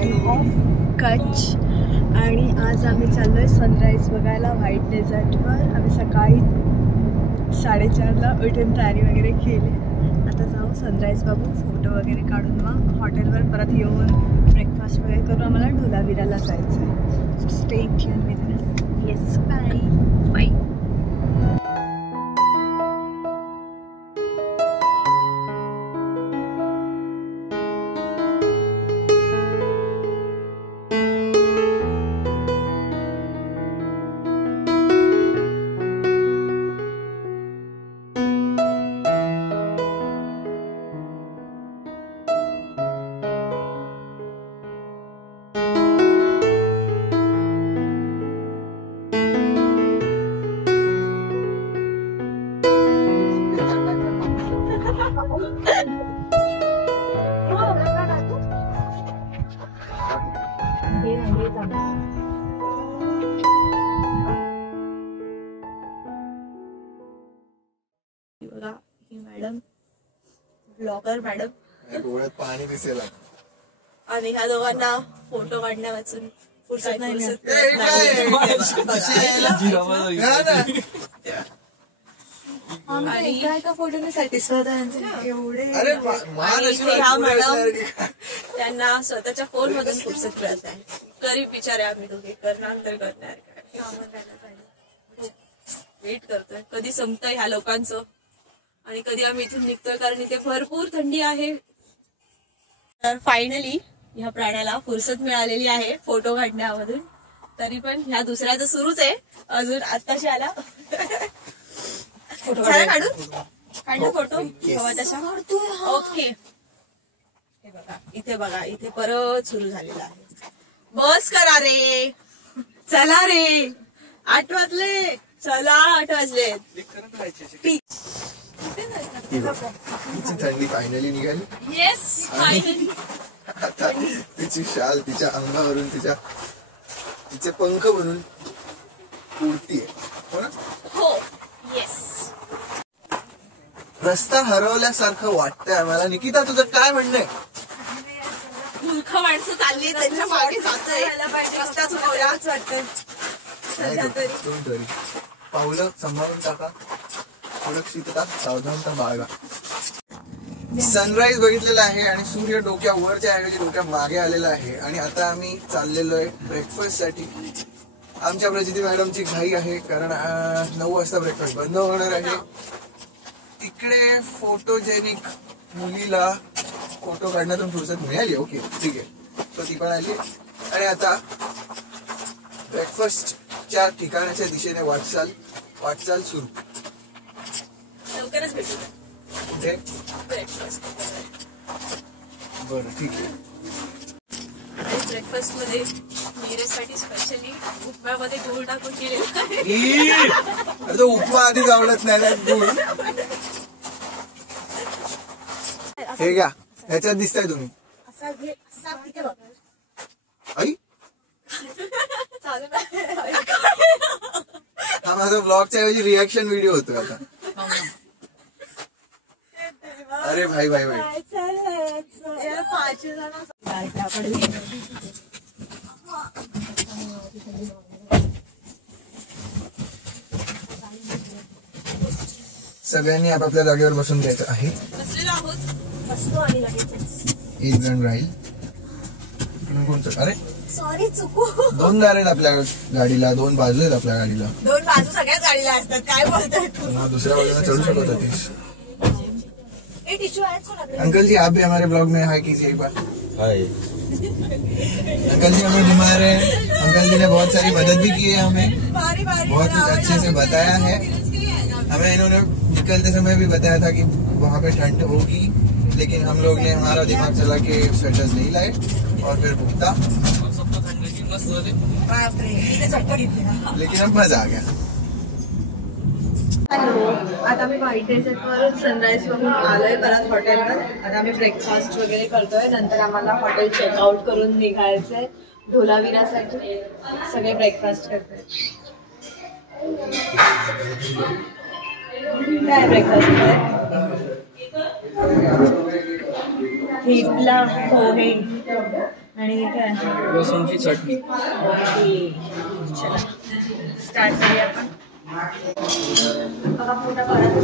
City of Kutch आणि आज आम्ही चाललोय सनराईज बघायला व्हाईट डेझर्टवर. आम्ही सकाळी 4:30ला उठून तयारी वगैरे केली. आता जाऊ सनराईज बघू, फोटो वगैरे काढून मग हॉटेलवर परत येऊन ब्रेकफास्ट वगैरे करून आम्हाला ढोलावीराला जायचं आहे. So stay tuned with us. Yes, bye bye. बघा ही मॅडम, ब्लॉगर मॅडम, डोळ्यात पाणी दिसेल. आणि ह्या दोघांना फोटो काढण्या वाचून फुरसत नाही. आणि एका फोटोने सॅटिस्फाय एवढे. ह्या मॅडम त्यांना स्वतःच्या फोन मधून फुरसत मिळत आहे. गरीब बिचारे आम्ही दोघे, करणार तर करणार काय. वेट करतोय कधी संपतंय ह्या लोकांचं आणि कधी आम्ही इथून निघतोय, कारण इथे भरपूर थंडी आहे. तर फायनली ह्या प्राण्याला फुरसत मिळालेली आहे फोटो काढण्यामधून. तरी पण ह्या दुसऱ्याचं सुरूच आहे अजून. आत्ताशी आला फोटो काढू फोटो हवा तसा. ओके, हे बघा इथे, बघा इथे परत सुरू झालेला आहे. बस करा रे, चला रे, 8 वाजले, चला 8 वाजले. थंडी फायनली निघाली. Yes, finally. आता तिची शाल तिच्या अंगावरून तिचे पंख बनून उडतीये. हो ना? हो, येस. रस्ता हरवल्यासारखं वाटतंय मला. निकिता, तुझं काय म्हणणं आहे? मूर्ख माणसं चालली त्यांच्या मागे जातोय, रस्ता चुकवलाच वाटतंय. पावलं सांभाळून टाका, सुरक्षितता, सावधानता बाळगा. सनराईज बघितलेला आहे आणि सूर्य डोक्यावरच्या ऐवजी डोक्या मागे आलेला आहे. आणि आता आम्ही चाललेलो आहे ब्रेकफास्ट साठी. आमच्या प्रचिती मॅडमची घाई आहे, कारण 9 वाजता ब्रेकफास्ट बंद होणार आहे. तिकडे फोटोजेनिक मुलीला फोटो काढण्यातून फुरसत मिळाली. ओके, ठीक आहे. तो ती पण आली आणि आता ब्रेकफास्टच्या ठिकाणाच्या दिशेने वाटचाल सुरू. लवकरच भेटू. कुठे? ब्रेकफास्ट. बरं, ठीक आहे. आणि ब्रेकफास्ट मध्ये नीरजसाठी स्पेशली उपम्यामध्ये गूळ टाकून केलेला आहे. अरे तो उपमा आधीच आवडत नाही, गूळ. हे घ्या, ह्याच्यात दिसताय तुम्ही. आई, हा माझा ब्लॉगच्या ऐवजी रिॲक्शन व्हिडिओ होतो आता. अरे भाई भाई भाई, सगळ्यांनी आपापल्या जागेवर बसून घ्यायचं आहे. बसलेलो आहोत, बसलो आणि लगेच एक जण राहील. अरे सॉरी, चुकू. 2 दार आहेत आपल्या गाडीला, 2 बाजू आहेत आपल्या गाडीला. 2 बाजू सगळ्याच गाडीला असतात. काय बोलताय तू? दूसऱ्या बाजूला चढ़ू शकत होतीस. टिश्यू है अंकल जी, आप भी हमारे ब्लॉग में हाय कीजिए एक बार. हाय अंकल जी, हमें बीमार है. अंकल जी ने बहुत सारी मदद भी की है हमें, बहुत कुछ अच्छे से बताया है हमें. इन्होंने निकलते समय भी बताया था कि वहाँ पे ठंड होगी, लेकिन हम लोग ने हमारा दिमाग चला के स्वेटर्स नहीं लाए और फिर भुगता. लेकिन अब मजा आ गया. हॅलो, आता मी व्हाईट डेझर्टवर सनराईज बघून आलोय परत हॉटेलवर. आता आम्ही ब्रेकफास्ट वगैरे करतोय. नंतर आम्हाला हॉटेल चेकआउट करून निघायचंय ढोलावीरासाठी. सगळे ब्रेकफास्ट करतोय. काय ब्रेकफास्ट आहे? थेपला पोहे आणि काय लसूणची चटणी. चला स्टार्ट करूया आपण. बघा मोठा परत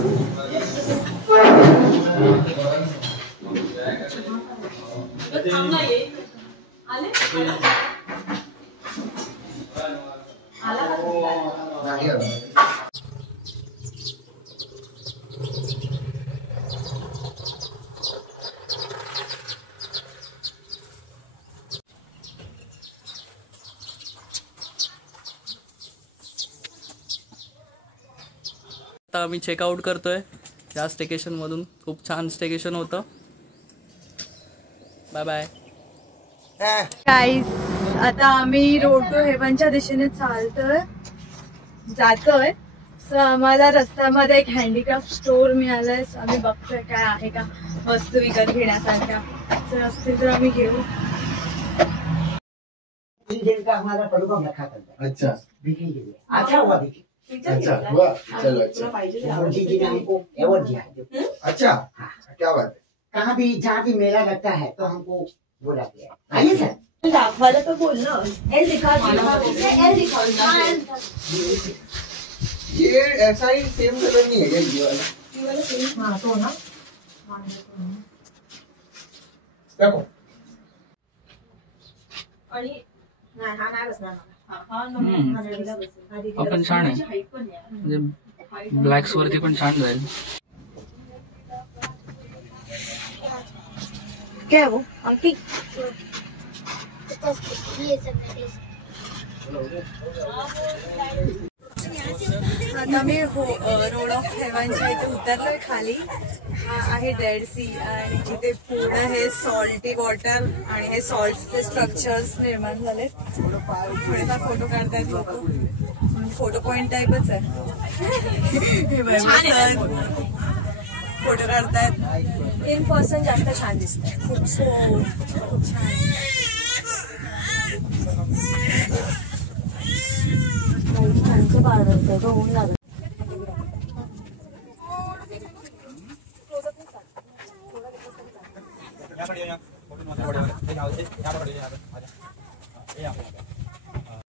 आता आम्ही चेकआउट करतोय या स्टेकेशन मधून. खूप छान स्टेकेशन होतं. Bye bye guys. आता आम्ही रोड टू हेवनच्या दिशेने जातोय. सो आम्हाला रस्त्यामध्ये एक हँडीक्राफ्ट स्टोर मिळालंय. आम्ही बघतोय काय आहे का वस्तू विकत घेण्यासारख्या. जर असतील तर आम्ही घेऊ. अच्छा अच्छा हुआ देखिए। अच्छा हुआ, चलो अच्छा जी ने हमको अवार्ड दिया है। अच्छा क्या बात है. कहाँ भी जहाँ भी मेला लगता है तो हमको बोला गया है। आइए सर। दाखवायला तर बोल ना. एल दिखा. ये ऐसा ही सेम कलर नहीं है क्या ये वाला? हाँ तो ना देखो आणि नाही हा नाही बसणार. आपण छान आहे. म्हणजे ब्लॅक्स वरती पण छान जाईल. क्या है वो अंकी? आता मी रोड ऑफ हेवनच्या इथे उतरलोय खाली. हा आहे डेड सी आणि इथे पुढे हे सॉल्टी वॉटर आणि हे सॉल्टचे स्ट्रक्चर्स निर्माण झाले. थोडेफार फोटो काढतायत लोक. फोटो पॉइंट टाईपच आहे. फोटो काढतायत. इन पर्सन जास्त छान दिसतंय. खूप छान.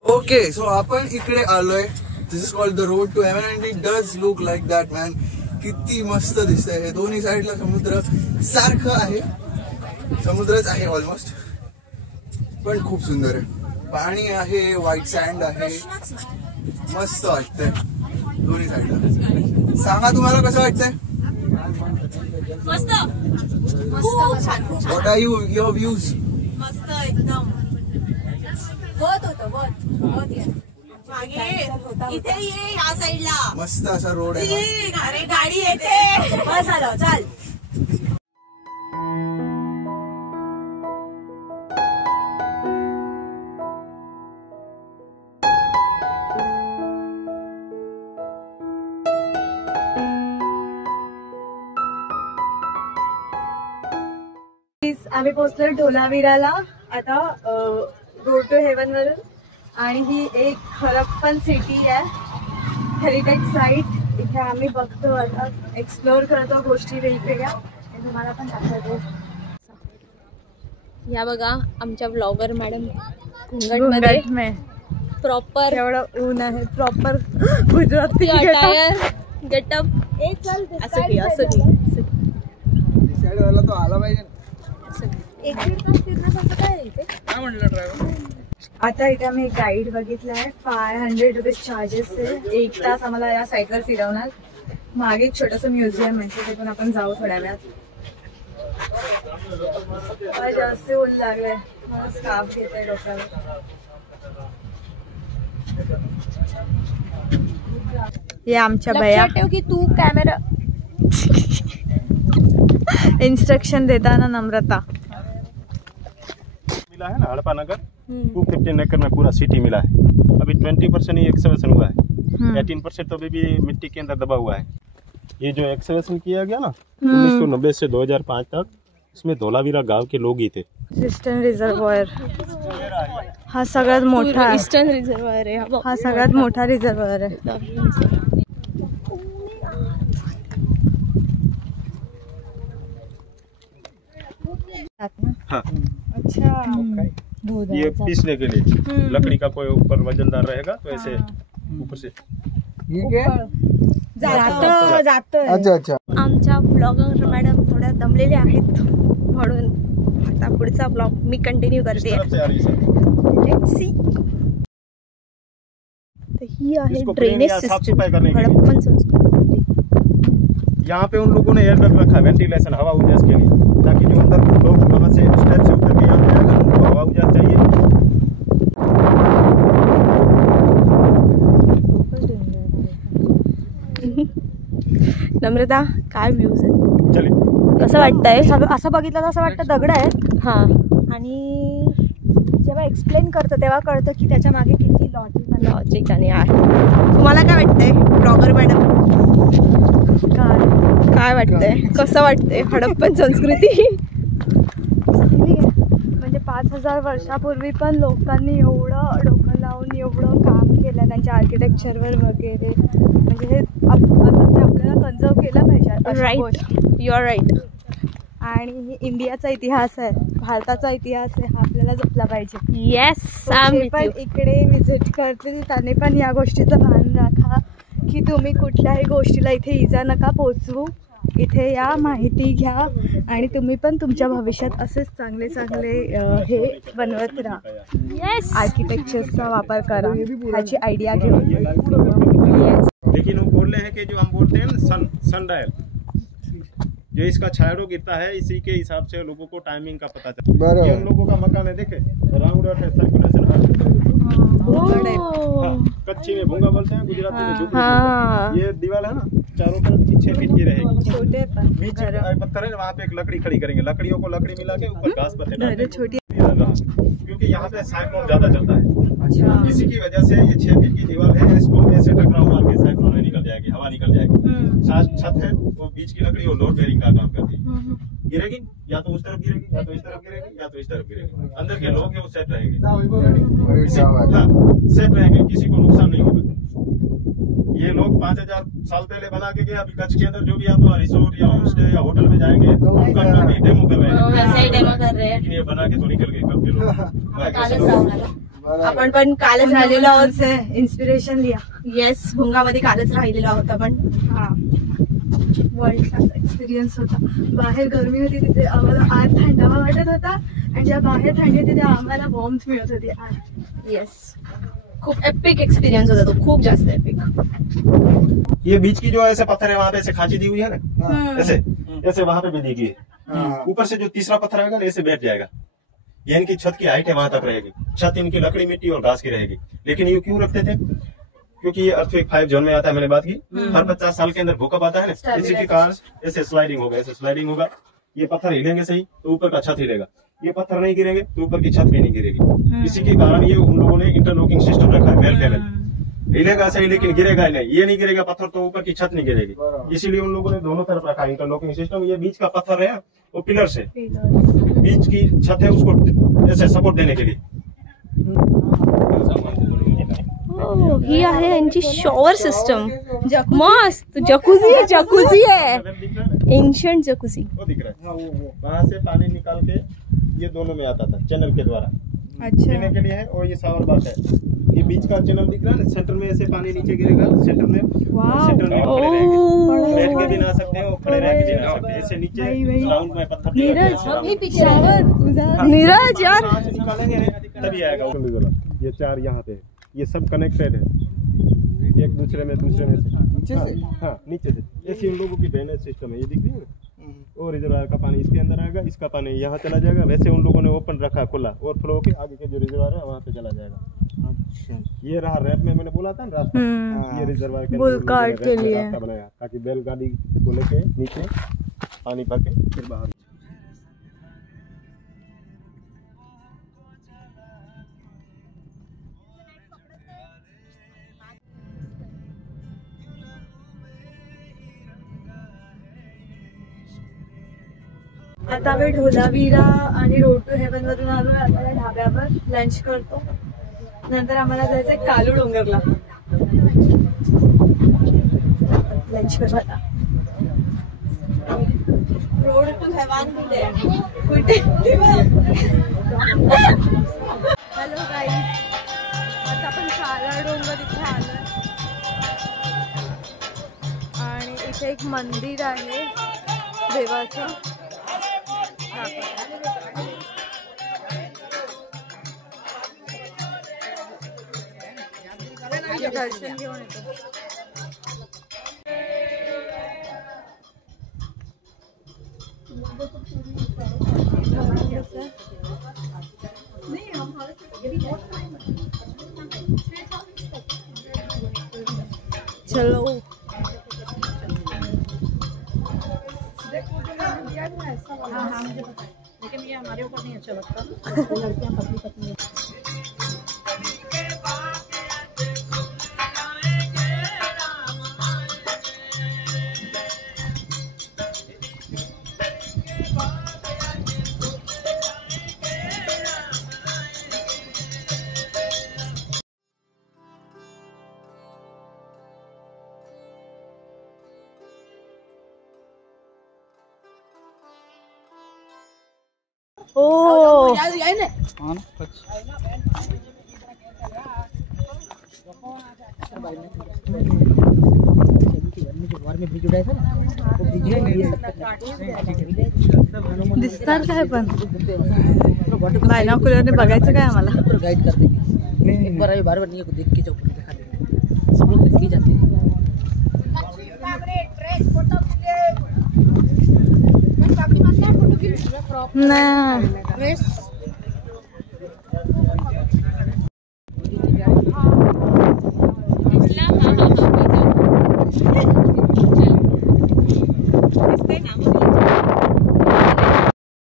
ओके सो आपण इकडे आलोय. This is called the road to heaven and it does look like that man. किती मस्त दिसतंय. हे दोन्ही साईडला समुद्र सारखं आहे. समुद्रच आहे ऑलमोस्ट, पण खूप सुंदर आहे. पाणी आहे, व्हाईट सँड आहे. मस्त वाटतंय दोन्ही साईडला. सांगा तुम्हाला कसं वाटतंय? मस्त. What are your views? मस्त एकदम. बहुत मागे इथे ये या साईडला. मस्त असा रोड आहे. अरे गाडी येते. बस आलो चाल. आम्ही पोहोचलोय ढोलावीराला आता रोड टू हेवन वरून. आणि ही एक हरप्पन सिटी आहे, हेरिटेज साईट. इथे आम्ही बघतो आता, एक्सप्लोर करतो गोष्टी वेगवेगळ्या. तुम्हाला पण दाखवतो. या बघा आमच्या ब्लॉगर मॅडम घुंगट प्रॉपर. एवढं ऊन आहे. प्रॉपर गुजराती गेटअप. वाला तो आला पाहिजे. एक दीड तास फिरण्यासारखं काय आहे इथे? काय म्हटलं ड्रायव्हर? आता इथे आम्ही एक गाईड बघितलाय. 500 रुपीज चार्जेस आहे. 1 तास आम्हाला या साईटवर फिरवणार. मागे एक छोटंसं म्युझियम आहे, तिथे पण आपण जाऊ थोड्या वेळात. जास्त ऊन लागलंय. मला स्कार्फ घेत आहे डोक्यावर. हे आमच्या भैया की तू कॅमेरा इंस्ट्रक्शन देताना नम्रता. मिला है ना हड़प्पा नगर 215 एकड़ में पूरा सिटी मिला है. अभी 20% ही एक्सकवेशन हुआ है. 18% तो अभी भी मिट्टी के अंदर दबा हुआ है. ये जो एक्सकवेशन किया गया ना 1990 से 2005 तक, उसमें धोलावीरा गांव के लोग ही थे. ईस्टर्न रिझर्वॉयर हा सगळ्यात मोठा. ईस्टर्न रिझर्वॉयर आहे हा सगळ्यात मोठा रिझर्वॉयर आहे. हाँ. अच्छा ये पीसने के लिए लकड़ी का कोई ऊपर वजनदार रहेगा तो ऐसे ऊपर से अच्छा अच्छा. आमच्या ब्लॉगर मॅडम थोड्या दमलेल्या आहेत म्हणून आता पुढचा ब्लॉग मी कंटिन्यू करते. Let's see. तर ही आहे ड्रेनेज सिस्टम हडप्पन संस्कृती. यहाँ पे उन लोगों ने एयर डक्ट रखा वेंटिलेशन हवा उजास के लिए, ताकि जो अंदर लोग वहाँ से स्टेप से उतर के यहाँ पे आएगा उनको हवा उजास चाहिए. नम्रता काय व्ह्यूज आहेत? चलिए. कसं वाटतंय? असं बघितलं तर असं वाटतं दगड आहे. हा. आणि जेव्हा एक्सप्लेन करतं तेव्हा कळतं की त्याच्या मागे किती लॉजिक आणि आहे. तुम्हाला काय वाटतंय ब्लॉगर मॅडम? काय वाटतंय? कसं वाटतंय हडप्पन संस्कृती? म्हणजे 5000 वर्षापूर्वी पण लोकांनी एवढं डोकं लावून एवढं काम केलं त्यांच्या आर्किटेक्चरवर वगैरे. म्हणजे हे आता आपल्याला कन्झर्व केलं पाहिजे. Right, you are right. आणि हे इंडियाचा इतिहास आहे, भारताचा इतिहास आहे, हा आपल्याला जपला पाहिजे. येस. जे पण इकडे व्हिजिट करतील त्याने पण या गोष्टीचं भान राखा की तुम्ही कुठल्याही गोष्टीला इथे इजा नका पोचवू. इथे या, माहिती घ्या आणि तुम्ही पण तुमच्या भविष्यात असेच चांगले चांगले हे बनवत राहा. येस. आर्किटेक्चरचा वापर करा, ह्याची आयडिया घेऊन. येस. लेकिन वो बोल रहे हैं कि जो हम बोलते हैं ना सन डायल, जो इसका छाया गिरता है इसी के हिसाब से लोगों को टाइमिंग का पता चलता है. ये उन लोगों का मकान है, देखे राउंड है, सर्कुलेशन है. कच्ची में भूंगा बोलते हैं, गुजराती में झुपड़ी. ये दीवार है ना, चारों तरफ 6 फीट की रहेगी. छोटे बीच पत्थर है, वहाँ पे एक लकड़ी खड़ी करेंगे. लकड़ियों को लकड़ी मिला के ऊपर घास पत्ते डालेंगे. छोटी. क्योंकि यहाँ पे साइक्लोन ज्यादा चलता है, इसी की वजह से ये 6 फीट की दीवार है, इसको ऐसे टकराव मार के साइक्लोन में निकल जाएगी, हवा निकल जाएगी. छत है वो बीच की लकड़ी और लोड बेरिंग का काम करती है. गिरेगी या तो उस तरफ गिरेगी, या तो इस तरफ गिरेगी, या तो इस तरफ गिरेगी. अंदर के लोग हैं वो सेफ रहेंगे. सेफ रहेंगे, किसी को नुकसान नहीं होगा. ये लोग 5000 साल पहले बना के गए. अभी कच्छ के अंदर जो भी आप रिसोर्ट या होम स्टे या होटल में जाएंगे तो उनका डेमो कर रहे हैं. वैसे ही डेमो कर रहे हैं. लेकिन ये बना के तो निकल गए कब के लोग. आपण पण कालच राहिलेलो आहोत. इन्स्पिरेशन लिहा. येस, भुंगामध्ये कालच राहिलेलो आहोत आपण. वर्ल्ड क्लास एक्सपिरियन्स होता. बाहेर गरमी होती, तिथे आम्हाला आत थंडावा वाटत होता आणि ज्या बाहेर थंडी होती त्या आम्हाला वॉर्मथ मिळत होती. येस, खूप एपिक एक्सपिरियन्स होता तो, खूप जास्त एपिक. ये बीच की जो ऐसे पत्थर है वहाँ पे ऐसे खांची दी हुई है ना, ऐसे ऐसे वहाँ पे भी दी गई है. ऊपर से जो तीसरा पत्थर आएगा ना ऐसे बैठ जाएगा. ये इनकी छत की हाइट है, वहां तक रहेगी. छत इनकी लकड़ी, मिट्टी और घास की रहेगी. लेकिन ये क्यों रखते थे? क्योंकि ये अर्थक्वेक 5 जोन में आता है. मैंने बात की, हर 50 साल के अंदर भूकंप आता है ना, इसी के कारण ऐसे स्लाइडिंग होगा, ऐसे स्लाइडिंग होगा. ये पत्थर हिलेंगे सही तो ऊपर का छत हिलेगा. ये पत्थर नहीं गिरेंगे तो ऊपर की छत भी नहीं गिरेगी. इसी के कारण ये उन लोगों ने इंटरलॉकिंग सिस्टम रखा है. वेल लेवल हिलेगा सही लेकिन गिरेगा नहीं. ये नहीं गिरेगा पत्थर तो ऊपर की छत नहीं गिरेगी. इसीलिए उन लोगों ने दोनों तरफ रखा है इंटरलॉकिंग सिस्टम. ये बीच का पत्थर है वो पिलर से, बीच की छत है उसको ऐसे सपोर्ट देने के लिए. ही आहे यांची शॉवर सिस्टम. मस्त जकुझी आहे. Ancient jacuzzi. वो दिख रहा है, वहाँ से पानी निकाल के ये दोनों में आता था चैनल के द्वारा. अच्छा. पीने के लिए है. और ये शावर बात है. ये बीच का चैनल दिख रहा है ना, सेंटर में ऐसे पानी नीचे गिरेगा. सेंटर में खड़े रहेंगे, बैठ के भी नहा सकते हैं और खड़े रह के भी नहा सकते हैं. ऐसे नीचे राउंड में पत्थर नीरज यार निकालेंगे तभी आएगा. ये 4 यहाँ पे, ये सब कनेक्टेड है एक दूसरे में से नीचे से. हाँ नीचे से. ऐसी उन लोगों की ड्रेनेज सिस्टम है. ये दिख रही है ना, और रिजर्वायर का पानी इसके अंदर आएगा, इसका पानी यहाँ चला जाएगा. वैसे उन लोगों ने ओपन रखा खुला, और फ्लो के आगे के जो रिजर्वायर है वहाँ पे चला जाएगा. अच्छा. ये रहा रैप में मैंने बोला था ना रास्ता, ये रिजर्वायर के लिए रास्ता बनाया ताकि बैलगाड़ी को लेके नीचे पानी भर के फिर बाहर. आता आम्ही ढोलावीरा आणि रोड टू हेवन वरून आलो. आता ढाब्यावर लंच करतो. नंतर आम्हाला जायचंय कालू डोंगरला लंच करायला. रोड टू हेवन कुठे हॅलो गाईज, आता आपण साला डोंगर इथे आलोय आणि इथे एक मंदिर आहे देवाचं. दर्शन घेऊन येतो. चलो लेकिन ये हमारे ऊपर नहीं अच्छा लगता. लड़कियां पतली पतली ओ दिसणार काय पण बायनॉक्युलरने बघायचं काय आम्हाला. गाइड करते बार बार नहीं को देख के जाओ दिखा देते सब लोग देख के जाते हैं.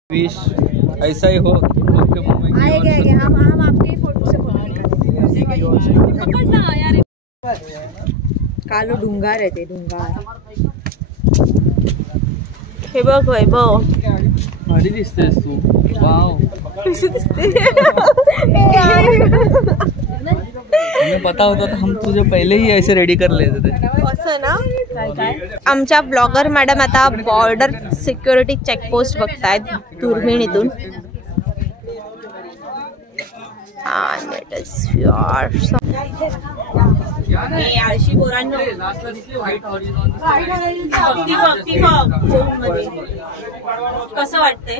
विश ऐसा ही हो. आएंगे हम आपके फोटो से पकड़ना यार. कालो डुंगार आहे ते डुंगार. हे बघ वैभव, भारी दिसतेस तू. वाव, कशी दिसते. हमें पता होता तो हम तुझे पहले ही ऐसे रेडी कर लेते थे. असं ना. आमच्या ब्लॉगर मॅडम आता बॉर्डर सिक्युरिटी चेकपोस्ट बघतायत दुर्बिणीतून. आळशी पोरांना कसं वाटतंय?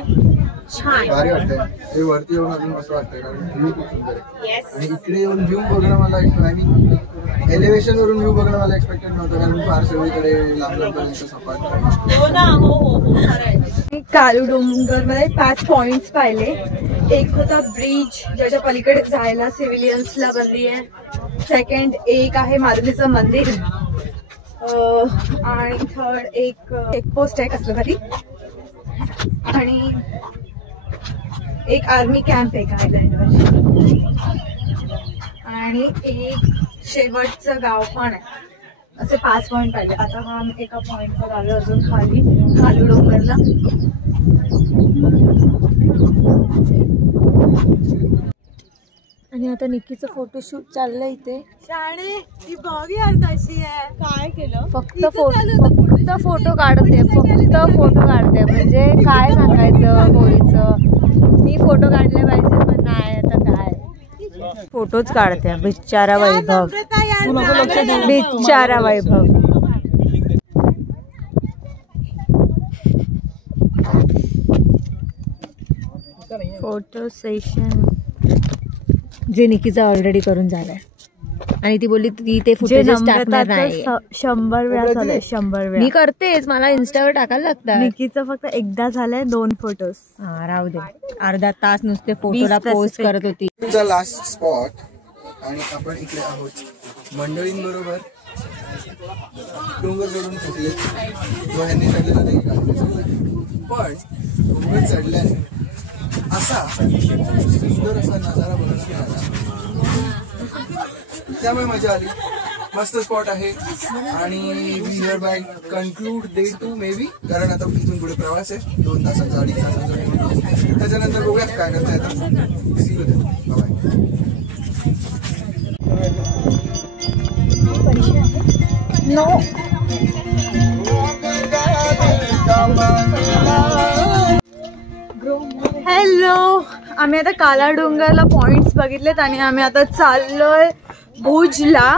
छान भारी वाटतंय. हे वरती येऊन अजून मस्त वाटतंय कारण व्ह्यू खूप सुंदर आहे. आणि इकडे येऊन व्ह्यू बघणं मला एलिव्हेशन वरून व्ह्यू बघणं मला एक्सपेक्टेड नव्हतं कारण फार सगळीकडे लांब लांबपर्यंत सपाट. हो ना. हो. कालू डोंगर मध्ये 5 पॉइंट्स पाहिले. एक होता ब्रिज ज्याच्या पलीकडे जायला सिव्हिलियन्सला बंदी आहे. सेकंड एक आहे मारुतीचं मंदिर आणि थर्ड एक चेकपोस्ट आहे कसलं तरी आणि एक आर्मी कॅम्प आहे आयलंडवर आणि एक शेवटचं गाव पण आहे. असे 5 पॉइंट पाहिले. आता हा आम्ही एका पॉइंटवर आलो अजून खाली कालू डोंगरला. आणि आता निक्कीचं फोटोशूट चाललंय इथे. शाणे ती बघ यार कशी आहे. काय केलं? फक्त फोटो काढते. म्हणजे काय सांगायचं पोरीचं. मी फोटो काढले पाहिजे पण नाही. आता काय फोटोच काढते. बिचारा वैभव, बिचारा वैभव. फोटो सेशन जे निकीचा ऑलरेडी करून झालाय आणि ती बोलली ती ते फुटेजेस टाकणार नाही. 100 वेळा झालंय. 100 वेळा मी करतेच. मला इन्स्टावर टाकायला लागतं. निकीचं फक्त एकदा झालंय 2 फोटोज. राहू दे. अर्धा तास नुसते फोटोला पोस्ट करत होती. तुमचा लास्ट स्पॉट आणि आपण इकडे आहोत मंडळींबरोबर. डोंगर चढून फुटले जो ह्यांनी चढलेला नाही पण डोंगर चढल्याने असा सुंदर असा नजारा बघायला मिळाला. त्यामुळे मजा आली. मस्त स्पॉट आहे आणि we here by conclude day 2 may be कारण आता इथून पुढे प्रवास आहे 2 तासाचा 2.5 तासाचा. त्याच्यानंतर बघूया काय करता येतं. सी यू देन. हॅलो, आम्ही आता काला डोंगरला पॉइंट्स बघितलेत आणि आम्ही आता चाललोय भुजला.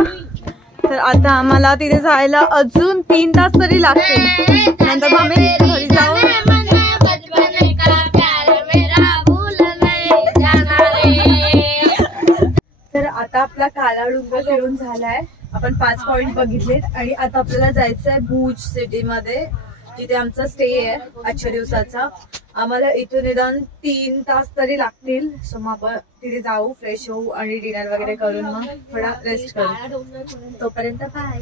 तर आता आम्हाला तिथे जायला अजून 3 तास तरी लागतील. नंतर मग आम्ही घरी जाऊ. तर आता आपला काला डोंगर फिरून झालाय. आपण 5 पॉइंट बघितलेत आणि आता आपल्याला जायचंय भुज सिटी मध्ये, जिथे आमचा स्टे आहे आजच्या दिवसाचा. आम्हाला इथून निदान 3 तास तरी लागतील. सो मग आपण तिथे जाऊ, फ्रेश होऊ आणि डिनर वगैरे करून मग थोडा रेस्ट करू. तोपर्यंत बाय.